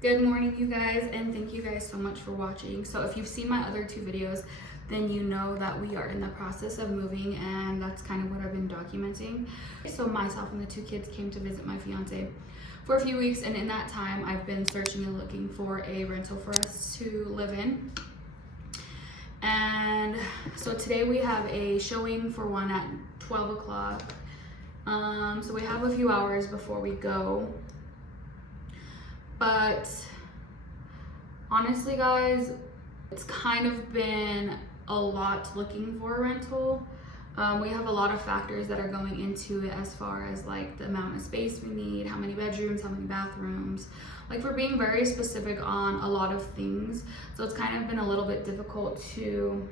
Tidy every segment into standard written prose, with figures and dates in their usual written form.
Good morning, you guys, and thank you guys so much for watching. So if you've seen my other two videos, then you know that we are in the process of moving, and that's kind of what I've been documenting. So myself and the two kids came to visit my fiance for a few weeks, and in that time I've been searching and looking for a rental for us to live in. And so today we have a showing for one at 12 o'clock. So we have a few hours before we go. But honestly, guys, it's kind of been a lot looking for a rental. We have a lot of factors that are going into it, as far as like the amount of space we need, how many bedrooms, how many bathrooms. Like, we're being very specific on a lot of things. So it's kind of been a little bit difficult to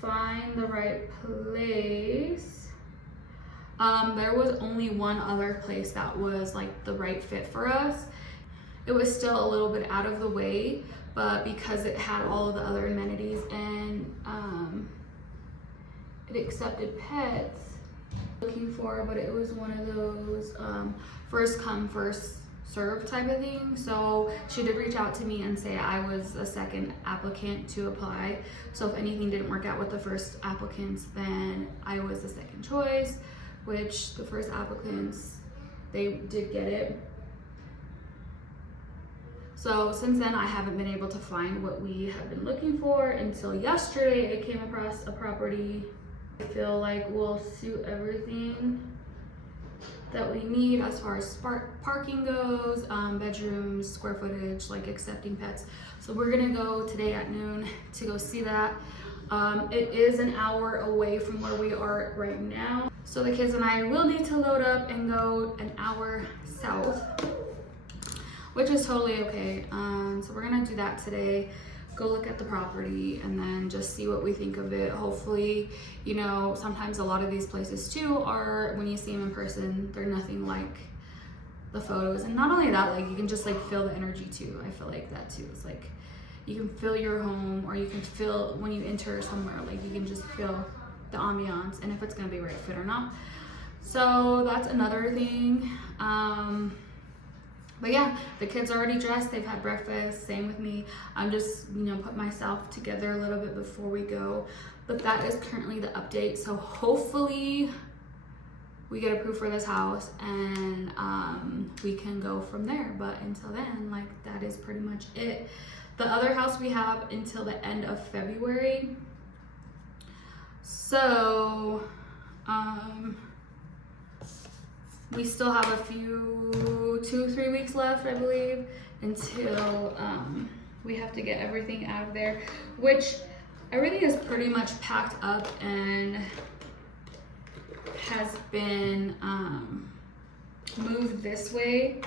find the right place. There was only one other place that was like the right fit for us. It was still a little bit out of the way, but because it had all of the other amenities and it accepted pets, looking for, but it was one of those first come first serve type of thing. So she did reach out to me and say I was a second applicant to apply. So if anything didn't work out with the first applicants, then I was the second choice, which the first applicants, they did get it. So since then, I haven't been able to find what we have been looking for until yesterday. I came across a property I feel like will suit everything that we need as far as parking goes, bedrooms, square footage, like accepting pets. So we're gonna go today at noon to go see that. It is an hour away from where we are right now. So the kids and I will need to load up and go an hour south, which is totally okay. So we're gonna do that today, go look at the property, and then just see what we think of it. Hopefully, you know, sometimes a lot of these places too are, when you see them in person, they're nothing like the photos. And not only that, like, you can just like feel the energy too. I feel like that too. It's like you can feel your home, or you can feel when you enter somewhere, like you can just feel the ambiance and if it's gonna be right fit or not. So that's another thing. But yeah, the kids are already dressed, they've had breakfast, same with me. I'm just, you know, put myself together a little bit before we go. But that is currently the update. So hopefully we get approved for this house and we can go from there. But until then, like, that is pretty much it. The other house we have until the end of February. So, we still have a few, 2-3 weeks left, I believe, until we have to get everything out of there, which everything is pretty much packed up and has been moved this way.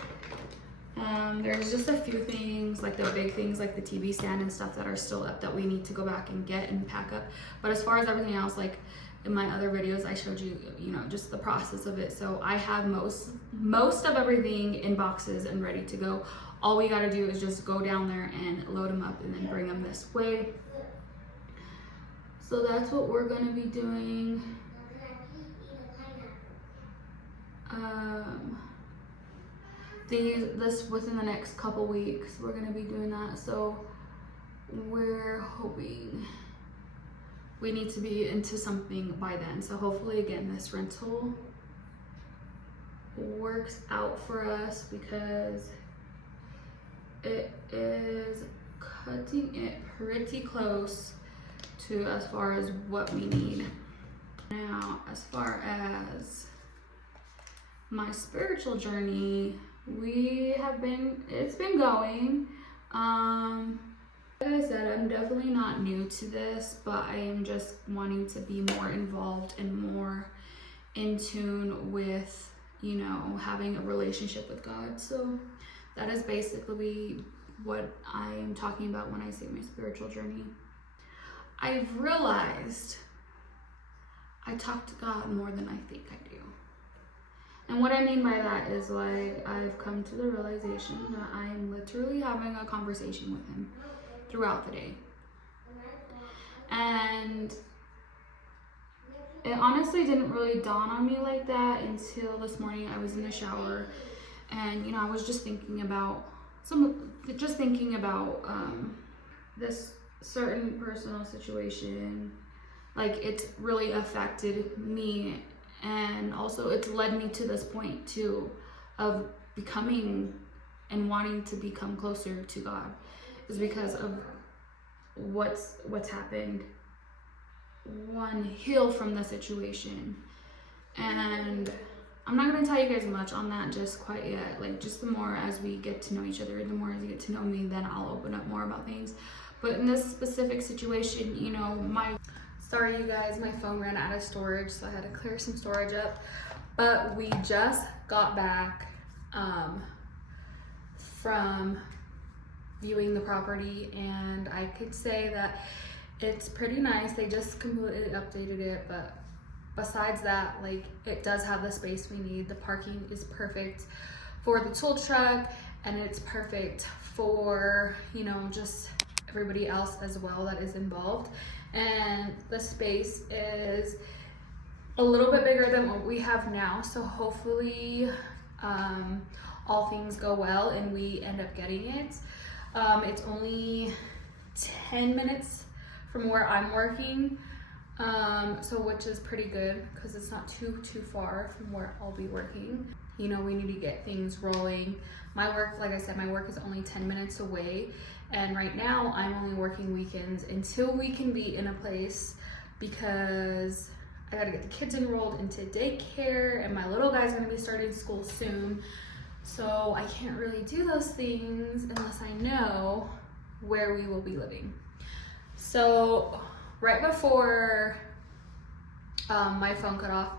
There's just a few things, like the big things like the TV stand and stuff, that are still up that we need to go back and get and pack up. But as far as everything else, like in my other videos, I showed you, you know, just the process of it. So I have most of everything in boxes and ready to go. All we gotta do is just go down there and load them up and then bring them this way. So that's what we're gonna be doing. This within the next couple weeks, we're gonna be doing that. So we're hoping we need to be into something by then. So hopefully, again, this rental works out for us, because it is cutting it pretty close to as far as what we need. Now, as far as my spiritual journey, it's been going. Like I said, I'm definitely not new to this, but I am just wanting to be more involved and more in tune with, you know, having a relationship with God. So that is basically what I'm talking about when I say my spiritual journey. I've realized I talk to God more than I think I do. And what I mean by that is, like, I've come to the realization that I am literally having a conversation with him throughout the day. And it honestly didn't really dawn on me like that until this morning. I was in the shower and, you know, I was just thinking about just thinking about this certain personal situation, like it's really affected me, and also it's led me to this point too of becoming and wanting to become closer to God, is because of what's happened. One, heal from the situation. And I'm not going to tell you guys much on that just quite yet. Like, just the more as we get to know each other, the more as you get to know me, then I'll open up more about things. But in this specific situation, you know, sorry you guys, my phone ran out of storage, so I had to clear some storage up. But we just got back from viewing the property, and I could say that it's pretty nice. They just completely updated it, but besides that, like, it does have the space we need. The parking is perfect for the tool truck, and it's perfect for, you know, just everybody else as well that is involved. And the space is a little bit bigger than what we have now, so hopefully all things go well and we end up getting it. It's only 10 minutes from where I'm working, so which is pretty good because it's not too far from where I'll be working. You know, we need to get things rolling. My work, like I said, my work is only 10 minutes away, and right now I'm only working weekends until we can be in a place, because I gotta get the kids enrolled into daycare, and my little guy's gonna be starting school soon. So I can't really do those things unless I know where we will be living. So right before my phone cut off,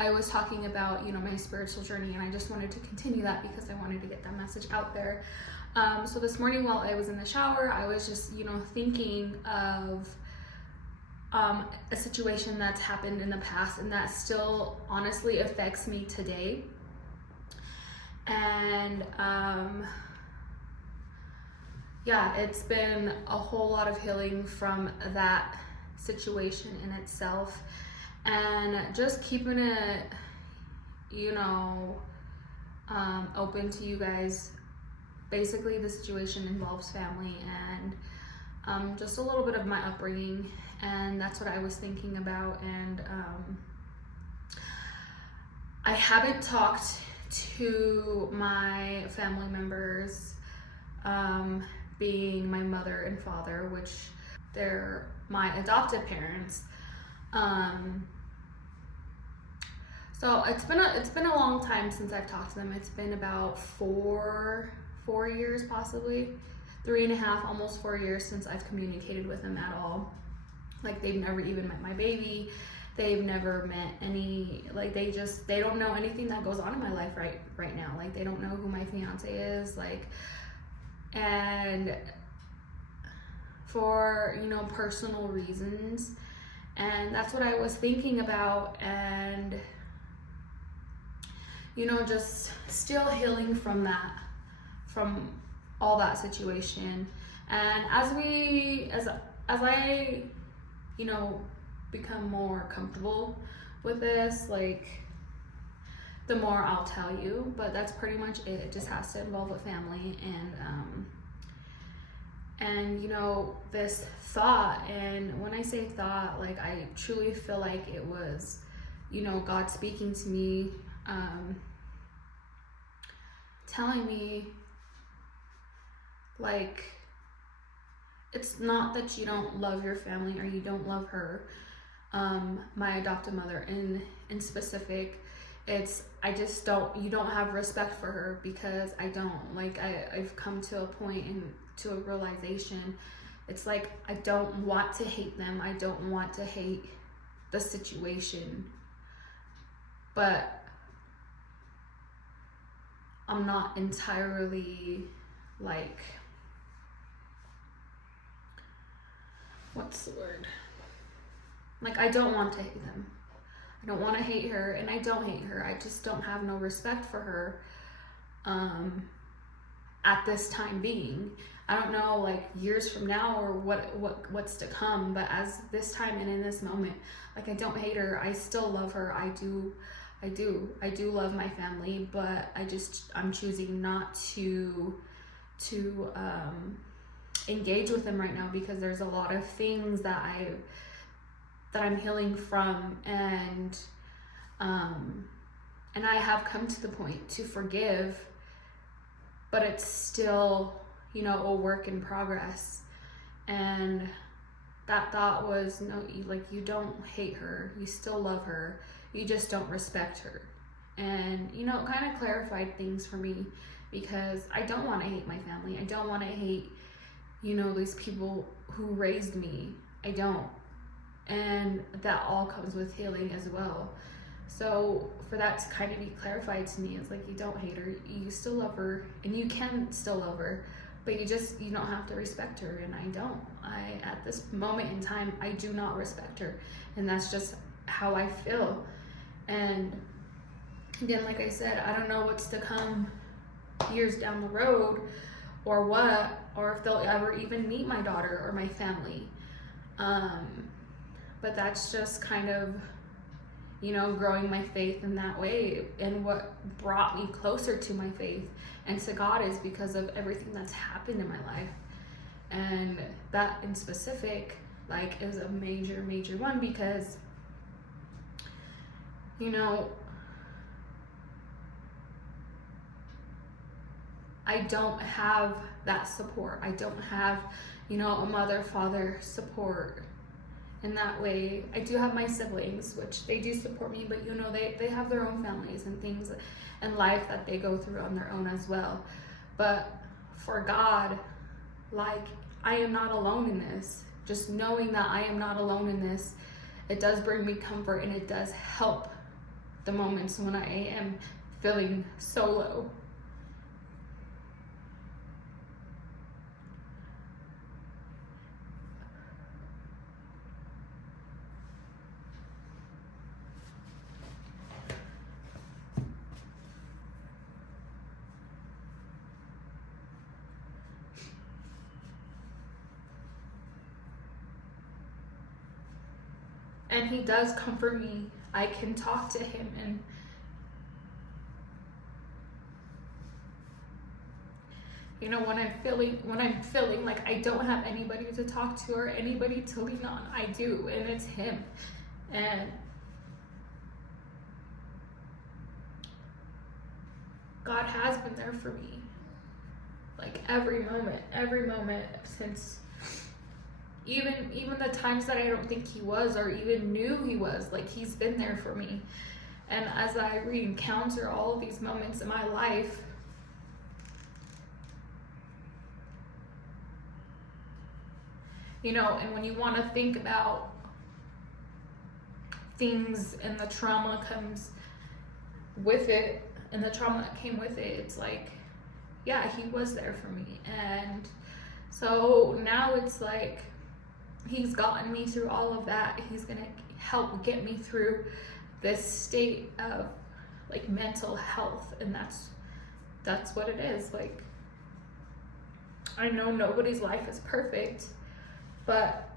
I was talking about, you know, my spiritual journey, and I just wanted to continue that because I wanted to get that message out there. So this morning while I was in the shower, I was just, you know, thinking of a situation that's happened in the past and that still honestly affects me today. And yeah, it's been a whole lot of healing from that situation in itself, and just keeping it, you know, open to you guys. Basically, the situation involves family and just a little bit of my upbringing, and that's what I was thinking about. And I haven't talked to my family members, being my mother and father, which they're my adopted parents. So it's been a long time since I've talked to them. It's been about four years, possibly 3.5, almost 4 years since I've communicated with them at all. Like, they've never even met my baby. They've never met any, like, they don't know anything that goes on in my life right now. Like, they don't know who my fiance is, like, and for, you know, personal reasons. And that's what I was thinking about, and, you know, just still healing from that, from all that situation. And as I, you know, become more comfortable with this, like, the more I'll tell you. But that's pretty much it. It just has to involve a family, and you know, this thought, and when I say thought, like, I truly feel like it was, you know, God speaking to me, telling me, like, it's not that you don't love your family or you don't love her, my adopted mother in specific. It's, I just you don't have respect for her, because I don't. Like, I've come to a point and to a realization. It's like, I don't want to hate them. I don't want to hate the situation, but I'm not entirely, like, what's the word? Like, I don't want to hate them. I don't want to hate her, and I don't hate her. I just don't have no respect for her at this time being. I don't know, like, years from now or what's to come, but as this time and in this moment, like, I don't hate her. I still love her. I do love my family, but I'm choosing not to to engage with him right now, because there's a lot of things that I'm healing from, and I have come to the point to forgive, but it's still, you know, a work in progress. And that thought was, no, you don't hate her, you still love her, you just don't respect her. And, you know, it kind of clarified things for me, because I don't want to hate my family. I don't want to hate, you know, these people who raised me. I don't. And that all comes with healing as well. So for that to kind of be clarified to me, it's like, you don't hate her, you still love her, and you can still love her, but you don't have to respect her. And I don't. At this moment in time, I do not respect her, and that's just how I feel. And again, like I said, I don't know what's to come years down the road, or what, or if they'll ever even meet my daughter or my family. But that's just kind of, you know, growing my faith in that way. And what brought me closer to my faith and to God is because of everything that's happened in my life. And that in specific, like, is a major, major one, because, you know, I don't have that support. I don't have, you know, a mother, father support in that way. I do have my siblings, which they do support me, but, you know, they have their own families and things in life that they go through on their own as well. But for God, like, I am not alone in this. Just knowing that I am not alone in this, it does bring me comfort, and it does help the moments when I am feeling so low. And he does comfort me. I can talk to him, and you know, when I'm feeling like I don't have anybody to talk to or anybody to lean on, I do, and it's him. And God has been there for me, like every moment since even the times that I don't think he was, or even knew he was. Like, he's been there for me. And as I re-encounter all of these moments in my life, you know, and when you want to think about things and the trauma comes with it, and the trauma that came with it, it's like, yeah, he was there for me. And so now it's like, he's gotten me through all of that. He's gonna help get me through this state of, like, mental health. And that's what it is. Like, I know nobody's life is perfect, but,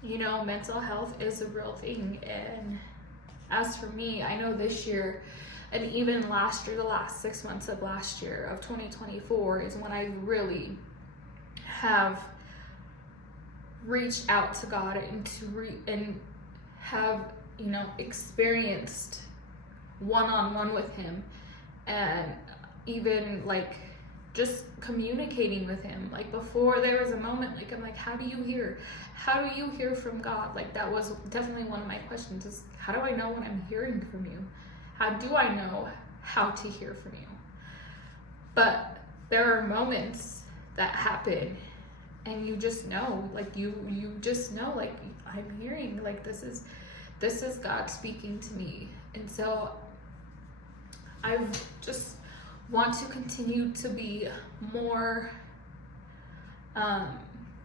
you know, mental health is a real thing. And as for me, I know this year, and even last year, the last 6 months of last year of 2024 is when I really have reached out to God and have, you know, experienced one-on-one with him, and even, like, just communicating with him. Like, before, there was a moment, like, I'm like, how do you hear from God? Like, that was definitely one of my questions, is how do I know when I'm hearing from you? How do I know how to hear from you? But there are moments that happen, and you just know, like, you just know, like, I'm hearing, like, this is God speaking to me. And so I just want to continue to be more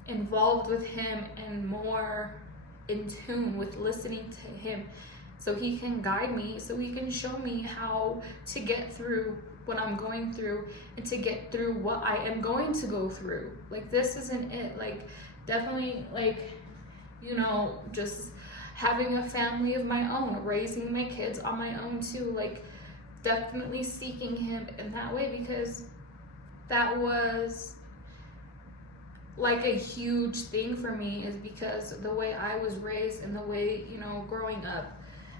involved with him, and more in tune with listening to him, so he can guide me, so he can show me how to get through what I'm going through, and to get through what I am going to go through. Like, this isn't it. Like, definitely, like, you know, just having a family of my own, raising my kids on my own too. Like, definitely seeking him in that way, because that was like a huge thing for me, is because the way I was raised and the way, you know, growing up,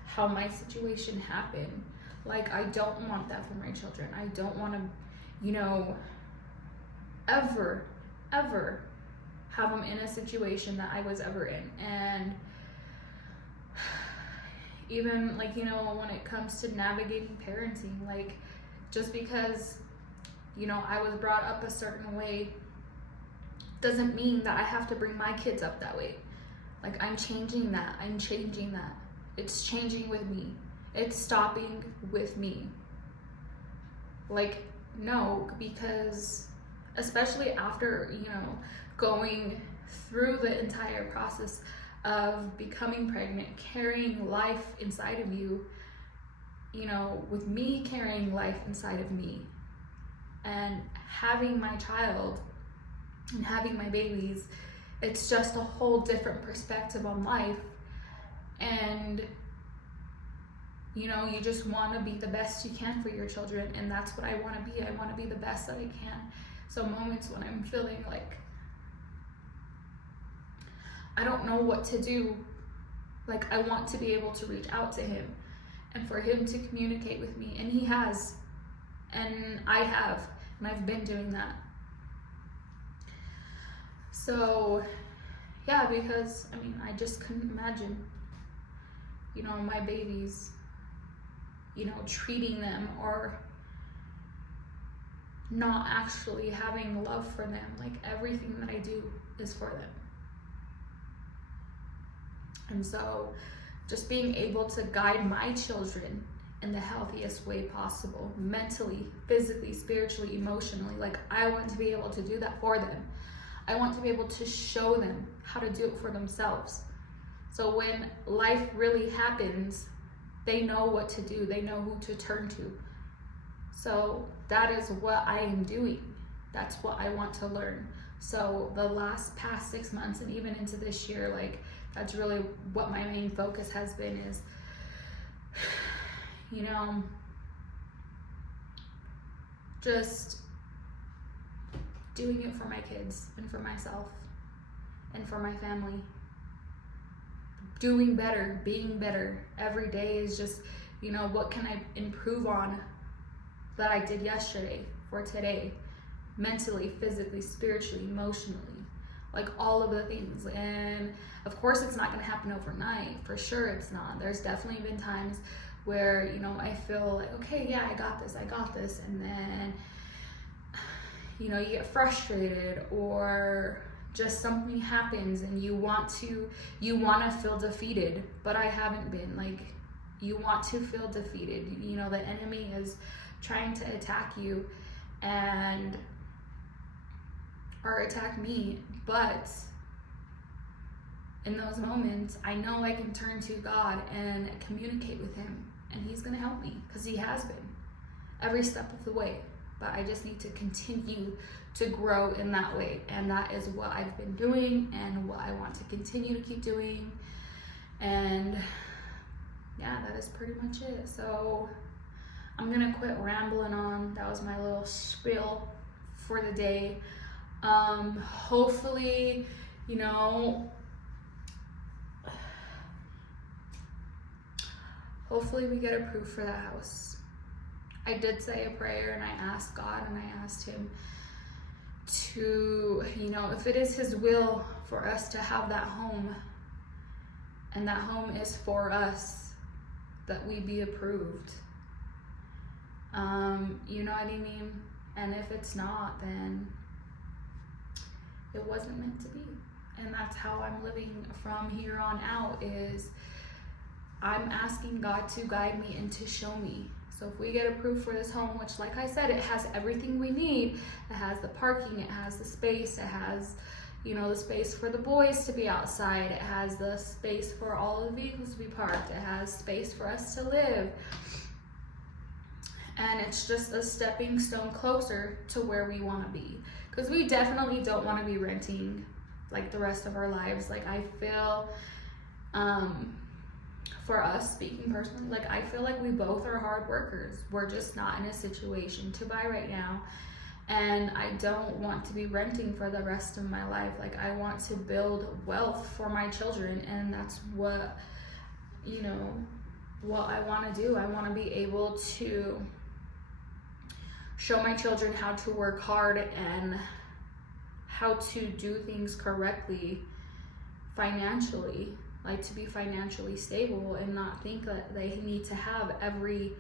how my situation happened. Like, I don't want that for my children. I don't want to, you know, ever have them in a situation that I was ever in. And even, like, you know, when it comes to navigating parenting, like, just because, you know, I was brought up a certain way doesn't mean that I have to bring my kids up that way. Like, I'm changing that. It's changing with me. It's stopping with me. Like, no, because especially after, you know, going through the entire process of becoming pregnant, carrying life inside of you, you know, with me carrying life inside of me, and having my child and having my babies, it's just a whole different perspective on life. And, you know, you just want to be the best you can for your children, and that's what I want to be. I want to be the best that I can. So moments when I'm feeling like I don't know what to do, like, I want to be able to reach out to him and for him to communicate with me, and he has, and I have, and I've been doing that. So yeah, because I mean, I just couldn't imagine, you know, my babies, you know, treating them or not actually having love for them. Like, everything that I do is for them. And so just being able to guide my children in the healthiest way possible, mentally, physically, spiritually, emotionally, like, I want to be able to do that for them. I want to be able to show them how to do it for themselves. So when life really happens, they know what to do. They know who to turn to. So that is what I am doing. That's what I want to learn. So the past 6 months and even into this year, like, that's really what my main focus has been, is, you know, just doing it for my kids and for myself and for my family. Doing better, being better. Every day is just, you know, what can I improve on that I did yesterday for today? Mentally, physically, spiritually, emotionally. Like, all of the things. And of course it's not going to happen overnight. For sure it's not. There's definitely been times where, you know, I feel like, okay, yeah, I got this. And then, you know, you get frustrated, or just something happens and you want to feel defeated. But I haven't been. Like, you want to feel defeated. You know, the enemy is trying to attack you or attack me, but in those moments, I know I can turn to God and communicate with him, and he's gonna help me, because he has been every step of the way. But I just need to continue to grow in that way, and that is what I've been doing and what I want to continue to keep doing. And yeah, that is pretty much it. So I'm gonna quit rambling on. That was my little spiel for the day. Hopefully, you know, hopefully we get approved for that house. I did say a prayer, and I asked God, and I asked him to, you know, if it is his will for us to have that home, and that home is for us, that we be approved. You know what I mean? And if it's not, then it wasn't meant to be. And that's how I'm living from here on out, is I'm asking God to guide me and to show me. So if we get approved for this home, which, like I said, it has everything we need. It has the parking, it has the space, it has, you know, the space for the boys to be outside, it has the space for all the vehicles to be parked, it has space for us to live. And it's just a stepping stone closer to where we want to be. Because we definitely don't want to be renting, like, the rest of our lives. Like, I feel, like, you know, we want to for us, speaking personally, like I feel like we both are hard workers. We're just not in a situation to buy right now. And I don't want to be renting for the rest of my life. Like I want to build wealth for my children, and that's what, you know, what I want to do. I want to be able to show my children how to work hard and how to do things correctly financially, like to be financially stable and not think that they need to have every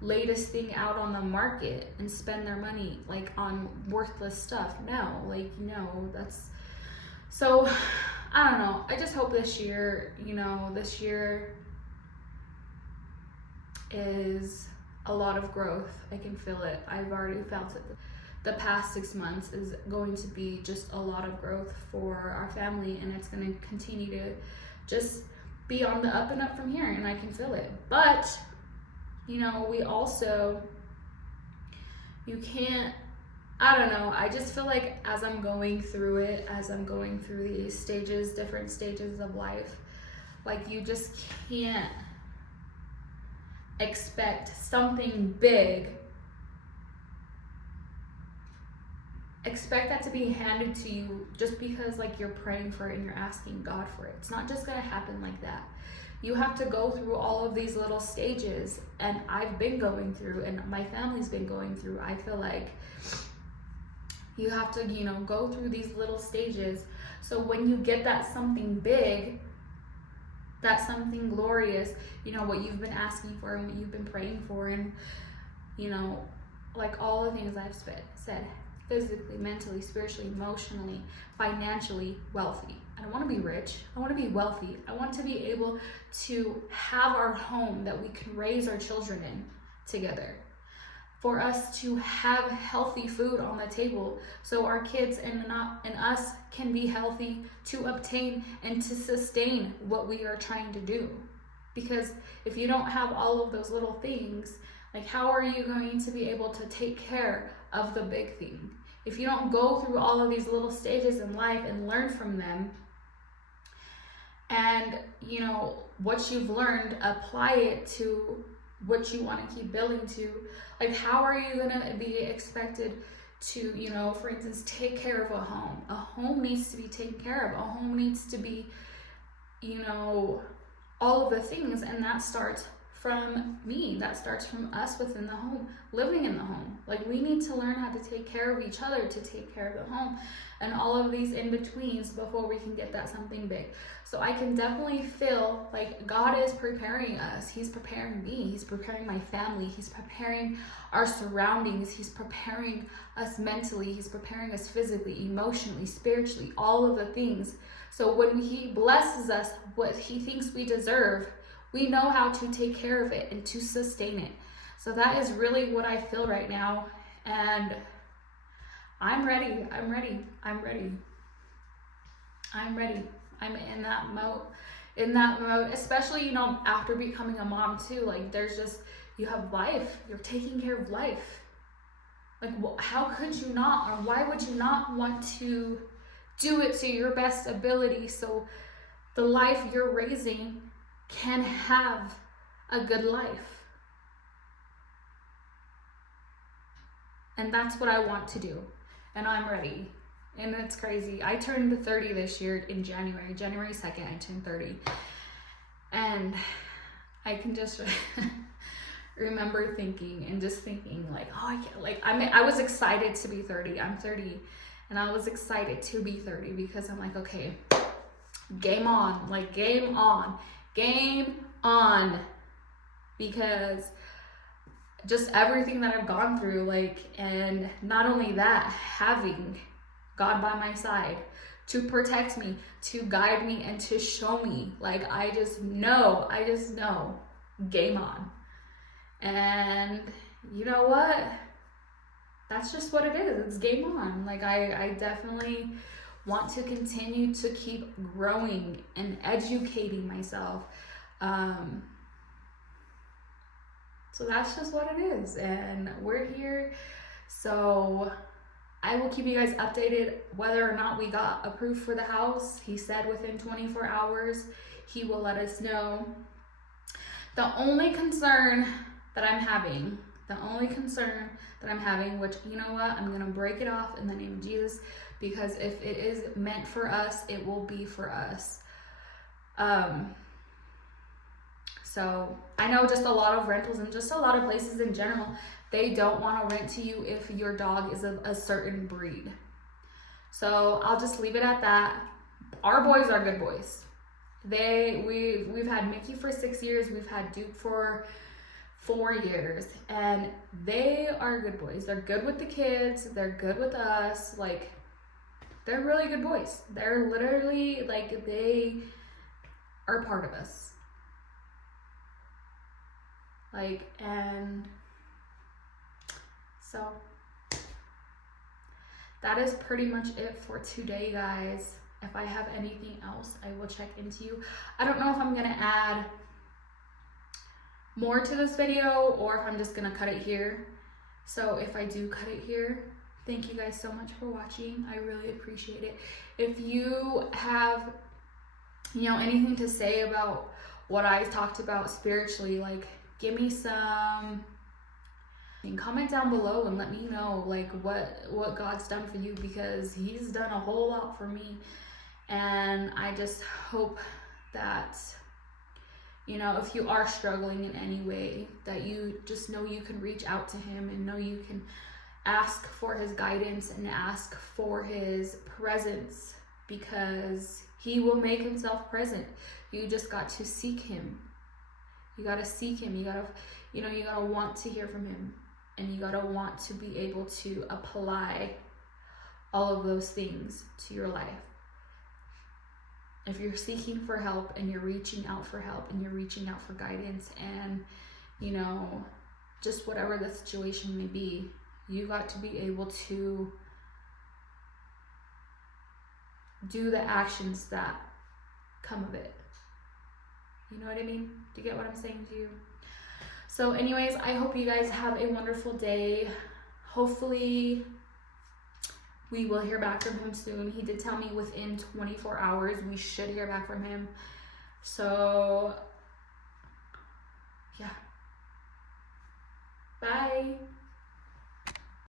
latest thing out on the market and spend their money like on worthless stuff. No, like, no, that's, so I don't know. I just hope this year, you know, this year is a lot of growth. I can feel it. I've already felt it. The past 6 months is going to be just a lot of growth for our family, and it's going to continue to just be on the up and up from here, and I can feel it. But, you know, we also, you can't, I don't know, I just feel like as I'm going through it, as I'm going through these stages, different stages of life, like you just can't expect something big, expect that to be handed to you just because like you're praying for it and you're asking God for it. It's not just gonna happen like that. You have to go through all of these little stages, and I've been going through, and my family's been going through. I feel like you have to, you know, go through these little stages, so when you get that something big, that something glorious, you know, what you've been asking for and what you've been praying for, and, you know, like all the things I've said, physically, mentally, spiritually, emotionally, financially wealthy. I don't want to be rich. I want to be wealthy. I want to be able to have our home that we can raise our children in together. For us to have healthy food on the table so our kids and us can be healthy, to obtain and to sustain what we are trying to do. Because if you don't have all of those little things, like how are you going to be able to take care of the big thing? If you don't go through all of these little stages in life and learn from them, and, you know, what you've learned, apply it to what you want to keep building to, like how are you going to be expected to, you know, for instance, take care of a home? A home needs to be taken care of. A home needs to be, you know, all of the things, and that starts from me. That starts from us within the home, living in the home. Like we need to learn how to take care of each other, to take care of the home, and all of these in-betweens before we can get that something big. So I can definitely feel like God is preparing us. He's preparing me. He's preparing my family. He's preparing our surroundings. He's preparing us mentally. He's preparing us physically, emotionally, spiritually, all of the things. So when He blesses us what He thinks we deserve, we know how to take care of it and to sustain it. So that is really what I feel right now. And I'm ready. I'm ready. I'm ready. I'm ready. I'm in that mode, especially, you know, after becoming a mom too. Like there's just, you have life, you're taking care of life. Like how could you not, or why would you not want to do it to your best ability so the life you're raising can have a good life? And that's what I want to do, and I'm ready. And it's crazy. I turned 30 this year in January 2nd, I turned 30. And I can just remember thinking like, oh, I can't, like, I was excited to be 30. I'm 30, and I was excited to be 30 because I'm like, okay, game on, like game on, because just everything that I've gone through, like, and not only that, having God by my side to protect me, to guide me, and to show me, like, I just know, game on. And you know what? That's just what it is. It's game on. Like, I definitely want to continue to keep growing and educating myself. So that's just what it is. And we're here. So I will keep you guys updated whether or not we got approved for the house. He said within 24 hours, he will let us know. The only concern that I'm having, which, you know what, I'm gonna break it off in the name of Jesus, because if it is meant for us, it will be for us. So I know just a lot of rentals and just a lot of places in general, they don't want to rent to you if your dog is a certain breed. So I'll just leave it at that. Our boys are good boys. We've had Mickey for 6 years. We've had Duke for 4 years, and they are good boys. They're good with the kids. They're good with us. Like, they're really good boys. They're literally, like, they are part of us. Like, and so that is pretty much it for today, guys. If I have anything else, I will check into you. I don't know if I'm gonna add more to this video or if I'm just gonna cut it here. So if I do cut it here, thank you guys so much for watching. I really appreciate it. If you have, you know, anything to say about what I talked about spiritually, like, give me some, and comment down below and let me know, like, what God's done for you, because he's done a whole lot for me. And I just hope that, you know, if you are struggling in any way, that you just know you can reach out to him and know you can ask for his guidance and ask for his presence, because he will make himself present. You just got to seek him. You got to seek him. You got to, you know, you got to want to hear from him, and you got to want to be able to apply all of those things to your life. If you're seeking for help and you're reaching out for help and you're reaching out for guidance and, you know, just whatever the situation may be, you got to be able to do the actions that come of it. You know what I mean? Do you get what I'm saying to you? So anyways, I hope you guys have a wonderful day. Hopefully we will hear back from him soon. He did tell me within 24 hours we should hear back from him. So yeah. Bye.